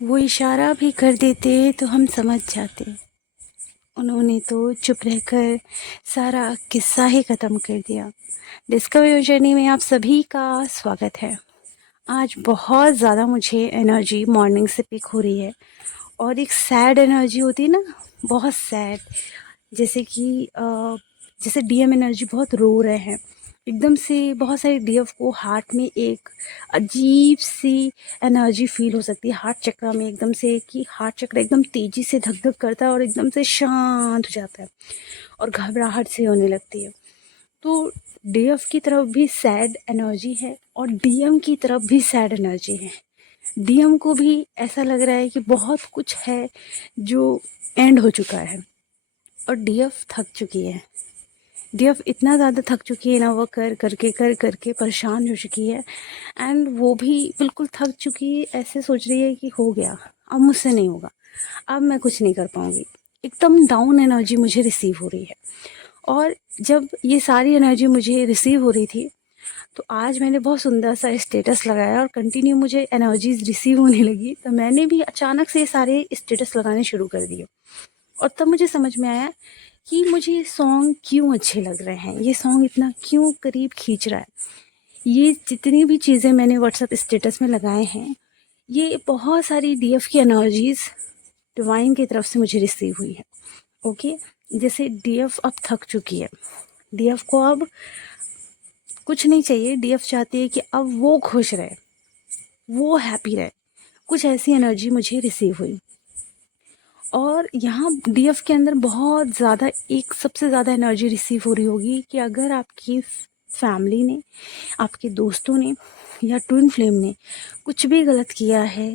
वो इशारा भी कर देते तो हम समझ जाते। उन्होंने तो चुप रहकर सारा किस्सा ही ख़त्म कर दिया। डिस्कवर योर जर्नी में आप सभी का स्वागत है। आज बहुत ज़्यादा मुझे एनर्जी मॉर्निंग से पिक हो रही है और एक सैड एनर्जी होती है ना, बहुत सैड। जैसे कि जैसे डीएम एनर्जी बहुत रो रहे हैं एकदम से। बहुत सारे डीएफ को हार्ट में एक अजीब सी एनर्जी फील हो सकती है हार्ट चक्र में, एकदम से कि हार्ट चक्र एकदम तेज़ी से धक धक करता है और एकदम से शांत हो जाता है और घबराहट से होने लगती है। तो डीएफ की तरफ भी सैड एनर्जी है और डीएम की तरफ भी सैड एनर्जी है। डीएम को भी ऐसा लग रहा है कि बहुत कुछ है जो एंड हो चुका है और डीएफ थक चुकी है। डीएफ इतना ज़्यादा थक चुकी है ना, वो कर करके परेशान हो चुकी है। एंड वो भी बिल्कुल थक चुकी है, ऐसे सोच रही है कि हो गया, अब मुझसे नहीं होगा, अब मैं कुछ नहीं कर पाऊँगी। एकदम डाउन एनर्जी मुझे रिसीव हो रही है। और जब ये सारी एनर्जी मुझे रिसीव हो रही थी तो आज मैंने बहुत सुंदर सा स्टेटस लगाया और कंटिन्यू मुझे एनर्जीज रिसीव होने लगी, तो मैंने भी अचानक से ये सारे स्टेटस लगाने शुरू कर दिए। और तब मुझे समझ में आया कि मुझे ये सॉन्ग क्यों अच्छे लग रहे हैं, ये सॉन्ग इतना क्यों करीब खींच रहा है। ये जितनी भी चीज़ें मैंने व्हाट्सएप स्टेटस में लगाए हैं, ये बहुत सारी डीएफ की एनर्जीज डिवाइन की तरफ से मुझे रिसीव हुई है। ओके, जैसे डीएफ अब थक चुकी है, डीएफ को अब कुछ नहीं चाहिए। डीएफ चाहती है कि अब वो खुश रहे, वो हैप्पी रहे। कुछ ऐसी एनर्जी मुझे रिसीव हुई। और यहाँ डीएफ के अंदर बहुत ज़्यादा एक सबसे ज़्यादा एनर्जी रिसीव हो रही होगी कि अगर आपकी फैमिली ने, आपके दोस्तों ने या ट्विन फ्लेम ने कुछ भी गलत किया है,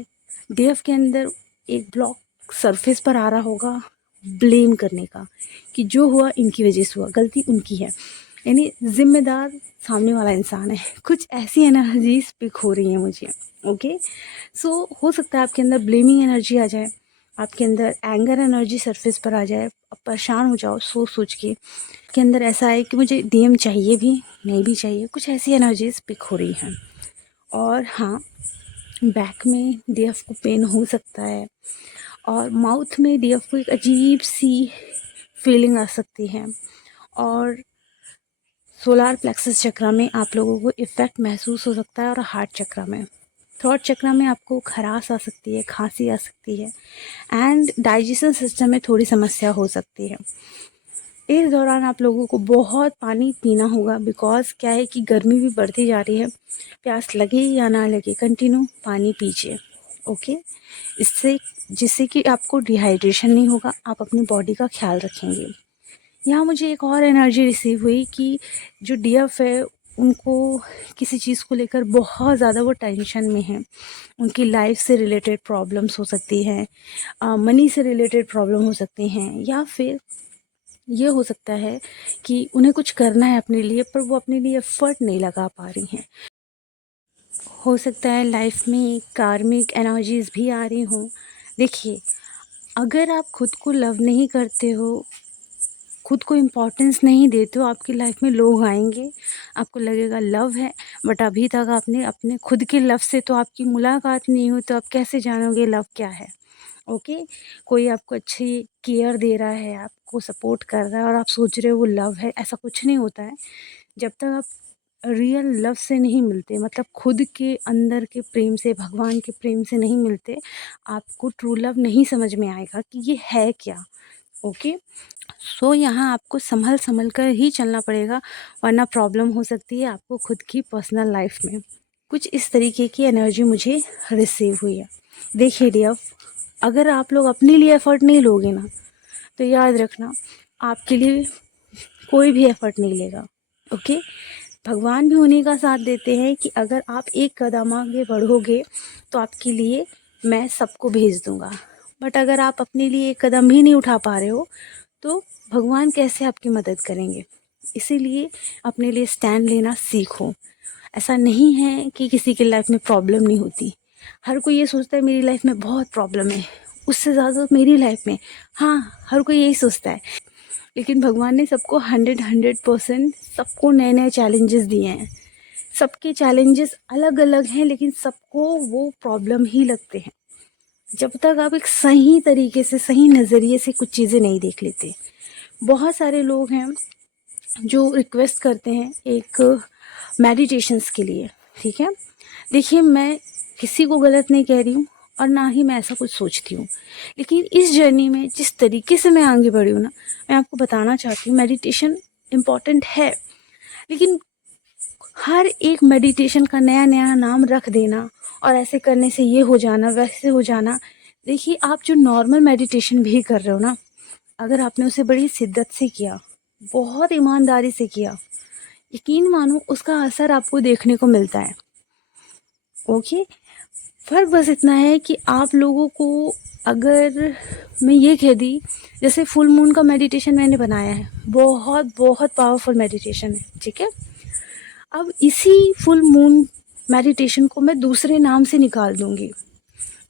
डीएफ के अंदर एक ब्लॉक सरफेस पर आ रहा होगा ब्लेम करने का कि जो हुआ इनकी वजह से हुआ, गलती उनकी है, यानी जिम्मेदार सामने वाला इंसान है। कुछ ऐसी एनर्जीज पिक हो रही हैं मुझे। ओके, सो हो सकता है आपके अंदर ब्लेमिंग एनर्जी आ जाए, आपके अंदर एंगर एनर्जी सरफेस पर आ जाए, आप परेशान हो जाओ सोच सोच के अंदर ऐसा है कि मुझे डीएम चाहिए भी नहीं भी चाहिए। कुछ ऐसी एनर्जीज पिक हो रही हैं। और हाँ, बैक में डीएफ को पेन हो सकता है और माउथ में डीएफ को एक अजीब सी फीलिंग आ सकती है। और सोलार प्लेक्सस चक्र में आप लोगों को इफ़ेक्ट महसूस हो सकता है और हार्ट चक्र में, थ्रोट चक्र में आपको खराश आ सकती है, खांसी आ सकती है एंड डाइजेशन सिस्टम में थोड़ी समस्या हो सकती है। इस दौरान आप लोगों को बहुत पानी पीना होगा, बिकॉज़ क्या है कि गर्मी भी बढ़ती जा रही है। प्यास लगे या ना लगे कंटिन्यू पानी पीजिए। ओके, इससे जिससे कि आपको डिहाइड्रेशन नहीं होगा, आप अपनी बॉडी का ख्याल रखेंगे। यहाँ मुझे एक और एनर्जी रिसीव हुई कि जो डीएफ है उनको किसी चीज़ को लेकर बहुत ज़्यादा वो टेंशन में है। उनकी लाइफ से रिलेटेड प्रॉब्लम्स हो सकती हैं, मनी से रिलेटेड प्रॉब्लम हो सकती हैं, या फिर ये हो सकता है कि उन्हें कुछ करना है अपने लिए पर वो अपने लिए एफर्ट नहीं लगा पा रही हैं। हो सकता है लाइफ में कार्मिक एनर्जीज भी आ रही हों। देखिए, अगर आप खुद को लव नहीं करते हो, खुद को इम्पोर्टेंस नहीं देते हो, आपकी लाइफ में लोग आएंगे, आपको लगेगा लव है, बट अभी तक आपने अपने खुद के लव से तो आपकी मुलाकात नहीं हुई, तो आप कैसे जानोगे लव क्या है। ओके, कोई आपको अच्छी केयर दे रहा है, आपको सपोर्ट कर रहा है और आप सोच रहे हो वो लव है, ऐसा कुछ नहीं होता है। जब तक आप रियल लव से नहीं मिलते, मतलब खुद के अंदर के प्रेम से, भगवान के प्रेम से नहीं मिलते, आपको ट्रू लव नहीं समझ में आएगा कि ये है क्या। ओके, सो यहाँ आपको संभल संभल कर ही चलना पड़ेगा, वरना प्रॉब्लम हो सकती है आपको खुद की पर्सनल लाइफ में। कुछ इस तरीके की एनर्जी मुझे रिसीव हुई है। देखिए डियर, अगर आप लोग अपने लिए एफ़र्ट नहीं लोगे ना, तो याद रखना आपके लिए कोई भी एफ़र्ट नहीं लेगा। ओके, भगवान भी उन्हीं का साथ देते हैं कि अगर आप एक कदम आगे बढ़ोगे तो आपके लिए मैं सबको भेज दूँगा। बट अगर आप अपने लिए एक कदम भी नहीं उठा पा रहे हो तो भगवान कैसे आपकी मदद करेंगे। इसीलिए अपने लिए स्टैंड लेना सीखो। ऐसा नहीं है कि किसी की लाइफ में प्रॉब्लम नहीं होती। हर कोई ये सोचता है मेरी लाइफ में बहुत प्रॉब्लम है, उससे ज़्यादा मेरी लाइफ में। हाँ, हर कोई यही सोचता है, लेकिन भगवान ने सबको 100% सबको नए नए चैलेंजेस दिए हैं। सबके चैलेंजेस अलग अलग हैं, लेकिन सबको वो प्रॉब्लम ही लगते हैं। जब तक आप एक सही तरीके से, सही नज़रिए से कुछ चीज़ें नहीं देख लेते। बहुत सारे लोग हैं जो रिक्वेस्ट करते हैं एक मेडिटेशंस के लिए, ठीक है। देखिए, मैं किसी को गलत नहीं कह रही हूँ और ना ही मैं ऐसा कुछ सोचती हूँ, लेकिन इस जर्नी में जिस तरीके से मैं आगे बढ़ी हूँ ना, मैं आपको बताना चाहती हूँ मेडिटेशन इम्पॉर्टेंट है, लेकिन हर एक मेडिटेशन का नया नया नाम रख देना और ऐसे करने से ये हो जाना, वैसे हो जाना। देखिए, आप जो नॉर्मल मेडिटेशन भी कर रहे हो ना, अगर आपने उसे बड़ी शिद्दत से किया, बहुत ईमानदारी से किया, यकीन मानो उसका असर आपको देखने को मिलता है। ओके, फ़र्क बस इतना है कि आप लोगों को, अगर मैं ये कह दी, जैसे फुल मून का मेडिटेशन मैंने बनाया है, बहुत बहुत पावरफुल मेडिटेशन है, ठीक है। अब इसी फुल मून मेडिटेशन को मैं दूसरे नाम से निकाल दूंगी।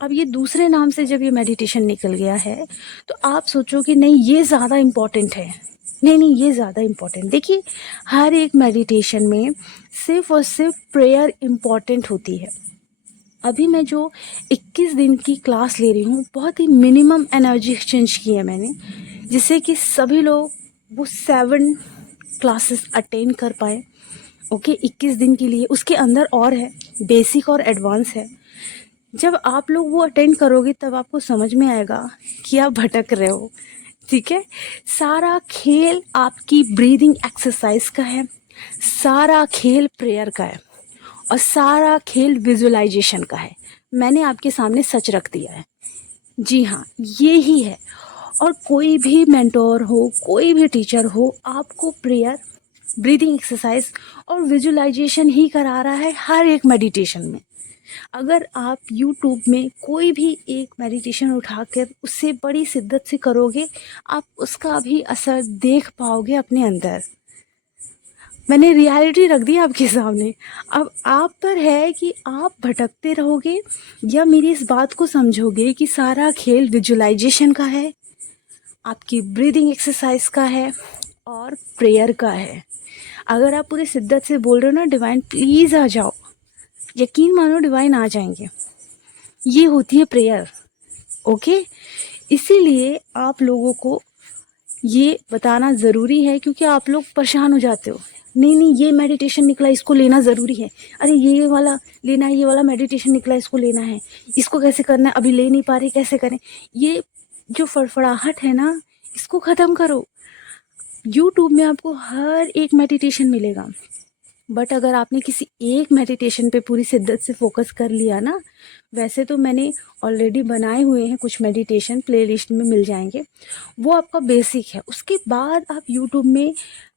अब ये दूसरे नाम से जब ये मेडिटेशन निकल गया है, तो आप सोचो कि नहीं ये ज़्यादा इम्पॉर्टेंट है। नहीं नहीं, ये ज़्यादा इम्पॉर्टेंट। देखिए, हर एक मेडिटेशन में सिर्फ और सिर्फ प्रेयर इम्पॉर्टेंट होती है। अभी मैं जो 21 दिन की क्लास ले रही हूँ, बहुत ही मिनिमम एनर्जी एक्सचेंज की है मैंने, जिससे कि सभी लोग वो 7 क्लासेस अटेंड कर पाए। ओके, 21 दिन के लिए। उसके अंदर और है, बेसिक और एडवांस है। जब आप लोग वो अटेंड करोगे तब आपको समझ में आएगा कि आप भटक रहे हो, ठीक है। सारा खेल आपकी ब्रीदिंग एक्सरसाइज का है, सारा खेल प्रेयर का है, और सारा खेल विजुअलाइजेशन का है। मैंने आपके सामने सच रख दिया है। जी हाँ, ये ही है। और कोई भी मेंटोर हो, कोई भी टीचर हो, आपको प्रेयर, ब्रीदिंग एक्सरसाइज और विजुअलाइजेशन ही करा रहा है हर एक मेडिटेशन में। अगर आप YouTube में कोई भी एक मेडिटेशन उठाकर उससे बड़ी शिद्दत से करोगे, आप उसका भी असर देख पाओगे अपने अंदर। मैंने रियलिटी रख दी आपके सामने। अब आप पर है कि आप भटकते रहोगे या मेरी इस बात को समझोगे कि सारा खेल विजुअलाइजेशन का है, आपकी ब्रीदिंग एक्सरसाइज का है और प्रेयर का है। अगर आप पूरी शिद्दत से बोल रहे हो ना, डिवाइन प्लीज़ आ जाओ, यकीन मानो डिवाइन आ जाएंगे। ये होती है प्रेयर। ओके, इसीलिए आप लोगों को ये बताना ज़रूरी है, क्योंकि आप लोग परेशान हो जाते हो। नहीं नहीं, ये मेडिटेशन निकला, इसको लेना ज़रूरी है। अरे ये वाला लेना है, ये वाला मेडिटेशन निकला, इसको लेना है, इसको कैसे करना है, अभी ले नहीं पा रही, कैसे करें। ये जो फड़फड़ाहट है ना, इसको ख़त्म करो। यूट्यूब में आपको हर एक मेडिटेशन मिलेगा, बट अगर आपने किसी एक मेडिटेशन पे पूरी शिद्दत से फोकस कर लिया ना, वैसे तो मैंने ऑलरेडी बनाए हुए हैं कुछ मेडिटेशन, प्लेलिस्ट में मिल जाएंगे, वो आपका बेसिक है। उसके बाद आप यूट्यूब में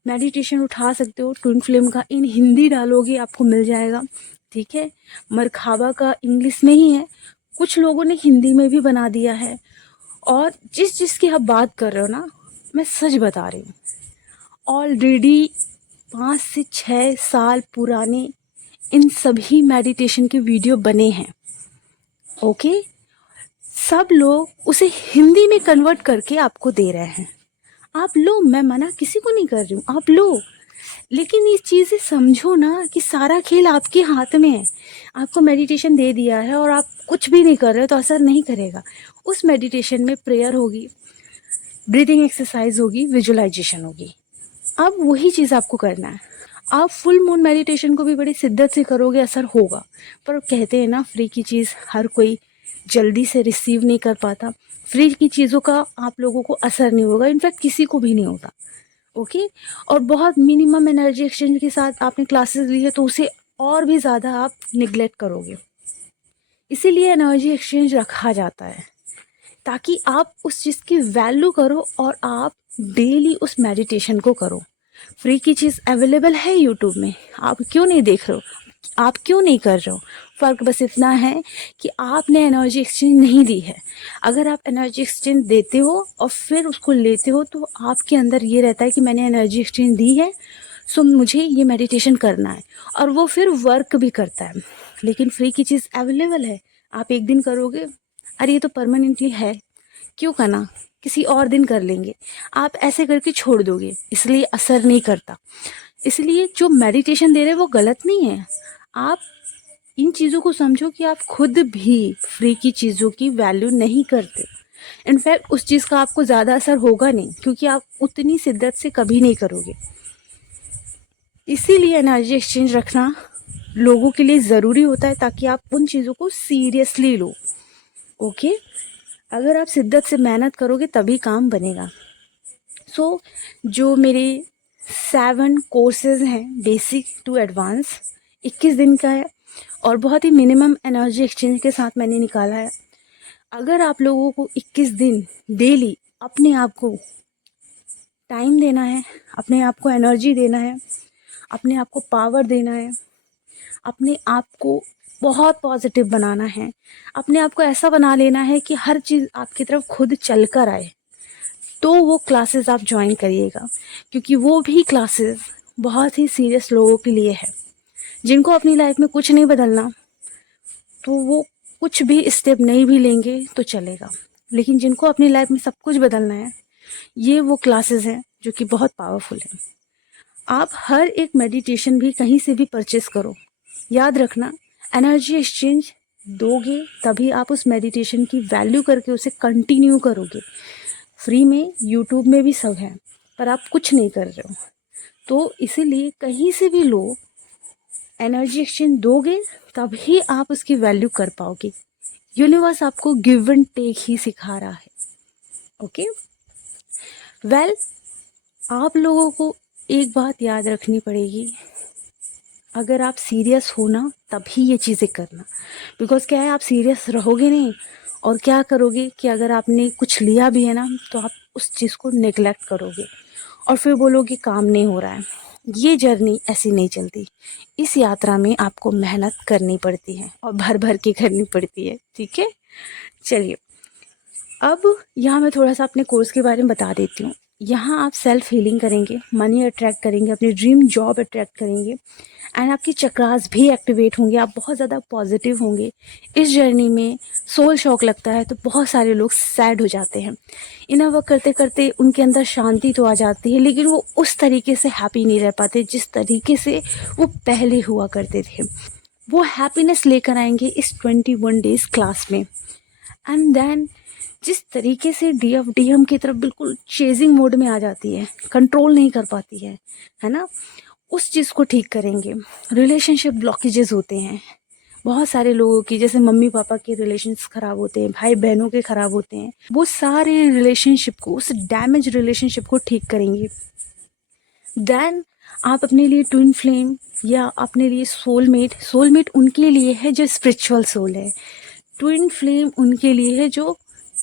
मेडिटेशन उठा सकते हो। ट्विन फ्लेम का इन हिंदी डालोगे आपको मिल जाएगा, ठीक है। मरखाबा का इंग्लिश में ही है, कुछ लोगों ने हिंदी में भी बना दिया है। और जिस जिसकी आप बात कर रहे हो ना, मैं सच बता रही हूँ, ऑलरेडी 5 से 6 साल पुराने इन सभी मेडिटेशन के वीडियो बने हैं। ओके, सब लोग उसे हिंदी में कन्वर्ट करके आपको दे रहे हैं। आप लो, मैं मना किसी को नहीं कर रही हूँ, आप लो, लेकिन ये चीज़ें समझो ना कि सारा खेल आपके हाथ में है। आपको मेडिटेशन दे दिया है और आप कुछ भी नहीं कर रहे हो तो असर नहीं करेगा। उस मेडिटेशन में प्रेयर होगी, ब्रीदिंग एक्सरसाइज होगी, विजुअलाइजेशन होगी। अब वही चीज़ आपको करना है। आप फुल मून मेडिटेशन को भी बड़ी शिद्दत से करोगे, असर होगा। पर कहते हैं ना, फ्री की चीज़ हर कोई जल्दी से रिसीव नहीं कर पाता। फ्री की चीज़ों का आप लोगों को असर नहीं होगा, इनफैक्ट किसी को भी नहीं होता। ओके, और बहुत मिनिमम एनर्जी एक्सचेंज के साथ आपने क्लासेस ली है तो उसे और भी ज़्यादा आप निगलेक्ट करोगे। इसीलिए एनर्जी एक्सचेंज रखा जाता है, ताकि आप उस चीज़ की वैल्यू करो और आप डेली उस मेडिटेशन को करो। फ्री की चीज़ अवेलेबल है यूट्यूब में, आप क्यों नहीं देख रहे हो, आप क्यों नहीं कर रहे हो। फ़र्क बस इतना है कि आपने एनर्जी एक्सचेंज नहीं दी है। अगर आप एनर्जी एक्सचेंज देते हो और फिर उसको लेते हो, तो आपके अंदर ये रहता है कि मैंने एनर्जी एक्सचेंज दी है, सो मुझे ये मेडिटेशन करना है, और वो फिर वर्क भी करता है। लेकिन फ्री की चीज़ अवेलेबल है, आप एक दिन करोगे, अरे ये तो परमानेंटली है, क्यों करना, किसी और दिन कर लेंगे, आप ऐसे करके छोड़ दोगे, इसलिए असर नहीं करता। इसलिए जो मेडिटेशन दे रहे हैं वो गलत नहीं है। आप इन चीज़ों को समझो कि आप खुद भी फ्री की चीज़ों की वैल्यू नहीं करते। इनफैक्ट उस चीज़ का आपको ज़्यादा असर होगा नहीं, क्योंकि आप उतनी शिद्दत से कभी नहीं करोगे। इसीलिए एनर्जी एक्सचेंज रखना लोगों के लिए ज़रूरी होता है, ताकि आप उन चीज़ों को सीरियसली लो। ओके, अगर आप शिद्दत से मेहनत करोगे तभी काम बनेगा। सो जो मेरे 7 कोर्सेज हैं, बेसिक टू एडवांस, 21 दिन का है और बहुत ही मिनिमम एनर्जी एक्सचेंज के साथ मैंने निकाला है। अगर आप लोगों को 21 दिन डेली अपने आप को टाइम देना है, अपने आप को एनर्जी देना है, अपने आप को पावर देना है, अपने आप को बहुत पॉजिटिव बनाना है, अपने आप को ऐसा बना लेना है कि हर चीज़ आपकी तरफ खुद चल कर आए, तो वो क्लासेस आप ज्वाइन करिएगा। क्योंकि वो भी क्लासेस बहुत ही सीरियस लोगों के लिए है, जिनको अपनी लाइफ में कुछ नहीं बदलना, तो वो कुछ भी स्टेप नहीं भी लेंगे तो चलेगा। लेकिन जिनको अपनी लाइफ में सब कुछ बदलना है, ये वो क्लासेस हैं जो कि बहुत पावरफुल है। आप हर एक मेडिटेशन भी कहीं से भी परचेस करो, याद रखना एनर्जी एक्सचेंज दोगे तभी आप उस मेडिटेशन की वैल्यू करके उसे कंटिन्यू करोगे। फ्री में यूट्यूब में भी सब है, पर आप कुछ नहीं कर रहे हो, तो इसीलिए कहीं से भी लो, एनर्जी एक्सचेंज दोगे तभी आप उसकी वैल्यू कर पाओगे। यूनिवर्स आपको गिव एंड टेक ही सिखा रहा है। ओके, वेल, आप लोगों को एक बात याद रखनी पड़ेगी, अगर आप सीरियस हो ना तभी ये चीज़ें करना। बिकॉज क्या है, आप सीरियस रहोगे नहीं और क्या करोगे कि अगर आपने कुछ लिया भी है ना, तो आप उस चीज़ को नेग्लेक्ट करोगे और फिर बोलोगे काम नहीं हो रहा है। ये जर्नी ऐसी नहीं चलती। इस यात्रा में आपको मेहनत करनी पड़ती है और भर भर के करनी पड़ती है। ठीक है, चलिए अब यहाँ मैं थोड़ा सा अपने कोर्स के बारे में बता देती हूँ। यहाँ आप सेल्फ हीलिंग करेंगे, मनी अट्रैक्ट करेंगे, अपनी ड्रीम जॉब अट्रैक्ट करेंगे एंड आपकी चक्रास भी एक्टिवेट होंगे। आप बहुत ज़्यादा पॉजिटिव होंगे। इस जर्नी में सोल शॉक लगता है तो बहुत सारे लोग सैड हो जाते हैं। इनर वर्क करते करते उनके अंदर शांति तो आ जाती है, लेकिन वो उस तरीके से हैप्पी नहीं रह पाते जिस तरीके से वो पहले हुआ करते थे। वो हैप्पीनेस लेकर आएंगे इस 21 डेज क्लास में। एंड देन जिस तरीके से डीएम की तरफ बिल्कुल चेजिंग मोड में आ जाती है, कंट्रोल नहीं कर पाती है ना, उस चीज़ को ठीक करेंगे। रिलेशनशिप ब्लॉकेजेस होते हैं बहुत सारे लोगों की, जैसे मम्मी पापा के रिलेशंस ख़राब होते हैं, भाई बहनों के ख़राब होते हैं, वो सारे रिलेशनशिप को, उस डैमेज रिलेशनशिप को ठीक करेंगे। देन आप अपने लिए ट्विन फ्लेम या अपने लिए सोलमेट उनके लिए है जो स्पिरिचुअल सोल है, ट्विन फ्लेम उनके लिए है जो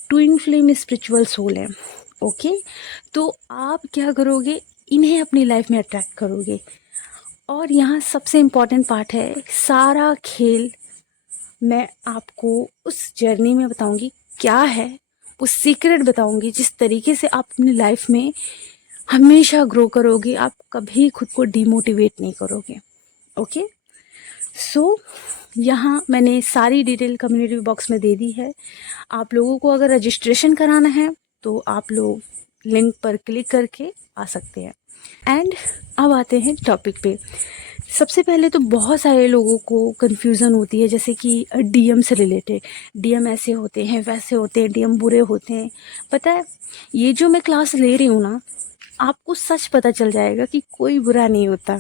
ट्विन फ्लेम स्पिरिचुअल सोल है। ओके, तो आप क्या करोगे, इन्हें अपनी लाइफ में अट्रैक्ट करोगे। और यहाँ सबसे इम्पॉर्टेंट पार्ट है, सारा खेल मैं आपको उस जर्नी में बताऊंगी क्या है, वो सीक्रेट बताऊंगी जिस तरीके से आप अपनी लाइफ में हमेशा ग्रो करोगे। आप कभी खुद को डिमोटिवेट नहीं करोगे। ओके, सो यहाँ मैंने सारी डिटेल कम्युनिटी बॉक्स में दे दी है। आप लोगों को अगर रजिस्ट्रेशन कराना है तो आप लोग लिंक पर क्लिक करके आ सकते हैं। एंड अब आते हैं टॉपिक पे। सबसे पहले तो बहुत सारे लोगों को कन्फ्यूज़न होती है, जैसे कि डीएम से रिलेटेड, डीएम ऐसे होते हैं, वैसे होते हैं, डीएम बुरे होते हैं। पता है, ये जो मैं क्लास ले रही हूँ ना, आपको सच पता चल जाएगा कि कोई बुरा नहीं होता।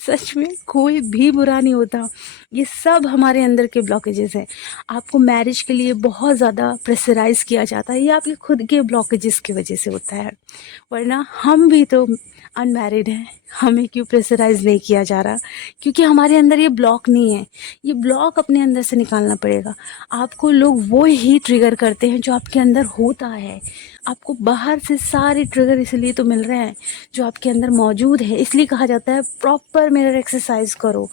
सच में कोई भी बुरा नहीं होता। ये सब हमारे अंदर के ब्लॉकेजेस हैं। आपको मैरिज के लिए बहुत ज़्यादा प्रेशराइज़ किया जाता है, ये आपके खुद के ब्लॉकेजेस की वजह से होता है। वरना हम भी तो अनमैरिड हैं, हमें क्यों प्रेशराइज़ नहीं किया जा रहा? क्योंकि हमारे अंदर ये ब्लॉक नहीं है। ये ब्लॉक अपने अंदर से निकालना पड़ेगा। आपको लोग वो ही ट्रिगर करते हैं जो आपके अंदर होता है। आपको बाहर से सारे ट्रिगर इसलिए तो मिल रहे हैं जो आपके अंदर मौजूद है। इसलिए कहा जाता है प्रॉपर मिरर एक्सरसाइज करो,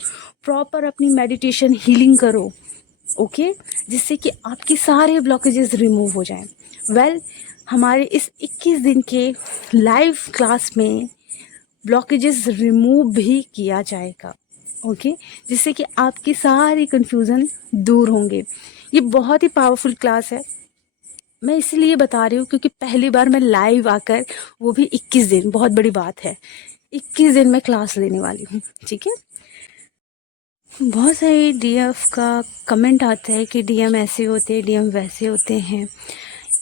प्रॉपर अपनी मेडिटेशन हीलिंग करो। ओके, जिससे कि आपके सारे ब्लॉकेजेस रिमूव हो जाएं। वेल, हमारे इस 21 दिन के लाइव क्लास में ब्लॉकेजेस रिमूव भी किया जाएगा। ओके, जिससे कि आपकी सारी कन्फ्यूज़न दूर होंगे। ये बहुत ही पावरफुल क्लास है। मैं इसलिए बता रही हूँ क्योंकि पहली बार मैं लाइव आकर, वो भी 21 दिन, बहुत बड़ी बात है, 21 दिन में क्लास लेने वाली हूँ। ठीक है, बहुत सारे डीएफ का कमेंट आता है कि डीएम ऐसे होते हैं, डीएम वैसे होते हैं,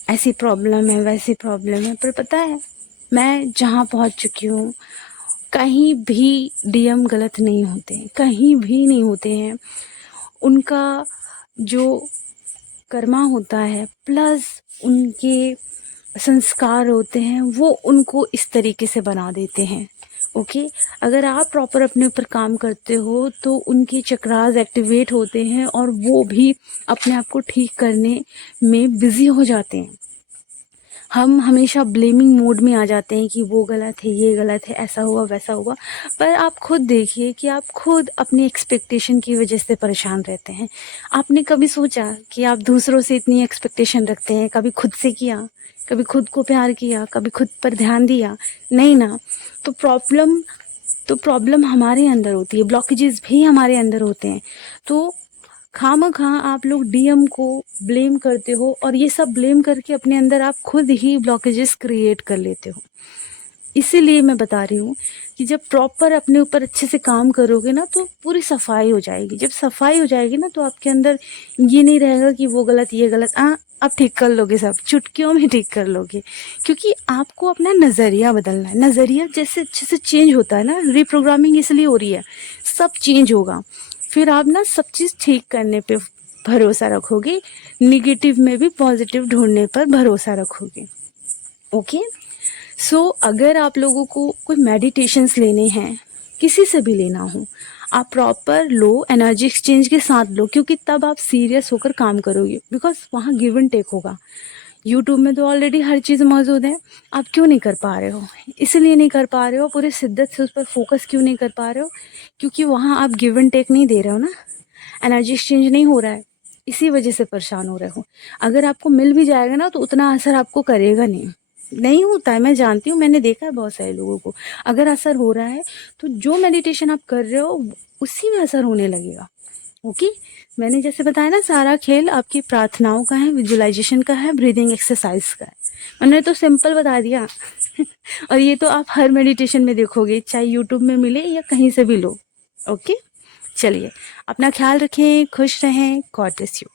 ऐसी प्रॉब्लम है, वैसी प्रॉब्लम है। पर पता है, मैं जहाँ पहुँच चुकी हूँ, कहीं भी डीएम गलत नहीं होते, कहीं भी नहीं होते हैं। उनका जो कर्मा होता है प्लस उनके संस्कार होते हैं, वो उनको इस तरीके से बना देते हैं। ओके, अगर आप प्रॉपर अपने ऊपर काम करते हो तो उनके चक्रास एक्टिवेट होते हैं और वो भी अपने आप को ठीक करने में बिजी हो जाते हैं। हम हमेशा ब्लेमिंग मोड में आ जाते हैं कि वो गलत है, ये गलत है, ऐसा हुआ, वैसा हुआ। पर आप खुद देखिए कि आप खुद अपनी एक्सपेक्टेशन की वजह से परेशान रहते हैं। आपने कभी सोचा कि आप दूसरों से इतनी एक्सपेक्टेशन रखते हैं? कभी खुद से किया? कभी खुद को प्यार किया? कभी खुद पर ध्यान दिया? नहीं ना। तो प्रॉब्लम हमारे अंदर होती है, ब्लॉकेजेस भी हमारे अंदर होते हैं। तो खामखा आप लोग डीएम को ब्लेम करते हो और ये सब ब्लेम करके अपने अंदर आप खुद ही ब्लॉकेजेस क्रिएट कर लेते हो। इसीलिए मैं बता रही हूँ कि जब प्रॉपर अपने ऊपर अच्छे से काम करोगे ना तो पूरी सफाई हो जाएगी। जब सफाई हो जाएगी ना तो आपके अंदर ये नहीं रहेगा कि वो गलत, ये गलत। आप ठीक कर लोगे, सब चुटकियों में ठीक कर लोगे, क्योंकि आपको अपना नज़रिया बदलना है। नज़रिया जैसे अच्छे से चेंज होता है ना, रीप्रोग्रामिंग इसलिए हो रही है, सब चेंज होगा। फिर आप ना सब चीज़ ठीक करने पे भरोसा रखोगे, निगेटिव में भी पॉजिटिव ढूंढने पर भरोसा रखोगे। ओके, सो अगर आप लोगों को कोई मेडिटेशंस लेने हैं, किसी से भी लेना हो, आप प्रॉपर लो, एनर्जी एक्सचेंज के साथ लो, क्योंकि तब आप सीरियस होकर काम करोगे। बिकॉज वहाँ गिव एंड टेक होगा। यूट्यूब में तो ऑलरेडी हर चीज़ मौजूद है, आप क्यों नहीं कर पा रहे हो? इसलिए नहीं कर पा रहे हो, पूरी शिद्दत से उस पर फोकस क्यों नहीं कर पा रहे हो? क्योंकि वहाँ आप गिव एंड टेक नहीं दे रहे हो ना, एनर्जी एक्सचेंज नहीं हो रहा है, इसी वजह से परेशान हो रहे हो। अगर आपको मिल भी जाएगा ना तो उतना असर आपको करेगा नहीं होता है। मैं जानती हूँ, मैंने देखा है बहुत सारे लोगों को। अगर असर हो रहा है तो जो मेडिटेशन आप कर रहे हो उसी में असर होने लगेगा। ओके, मैंने जैसे बताया ना, सारा खेल आपकी प्रार्थनाओं का है, विजुअलाइजेशन का है, ब्रीदिंग एक्सरसाइज का है। मैंने तो सिंपल बता दिया और ये तो आप हर मेडिटेशन में देखोगे, चाहे यूट्यूब में मिले या कहीं से भी लो। ओके, चलिए, अपना ख्याल रखें, खुश रहें, गॉड ब्लेस यू।